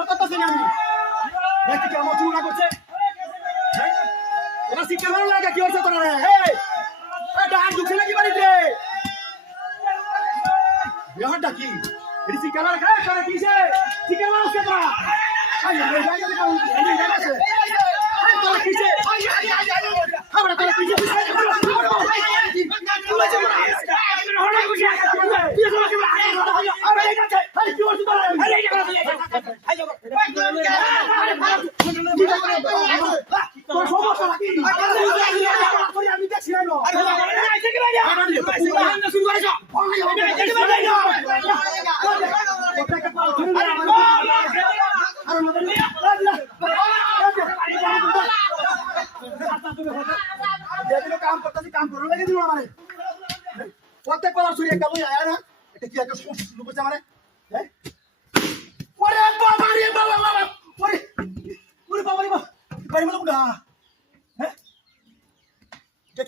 করতেছি না আমি দেখি কেমন চুরা করছে ওরা শিক্ষা ভালো লাগে কি হচ্ছে তোরা এই ডাক ঢুকছে নাকি বাড়িতে ব্যাপারটা কি এটি শিক্ষা ভালো খায় তোরা কিসে শিক্ষা ভালো আছে তোরা তোরা কিসে আমরা তোরা কিসে काम करता काम करो लगे दिलो हमारे প্রত্যেক কলার ছুরি একটা লই আয়া না এটা কি একটা সমস্যা শুরু করছে আমারে হ্যাঁ ওরে বাবা রে বাবা বাবা ওরে ওরে বাবা রে বাবা বাড়ি মতো উড়া হ্যাঁ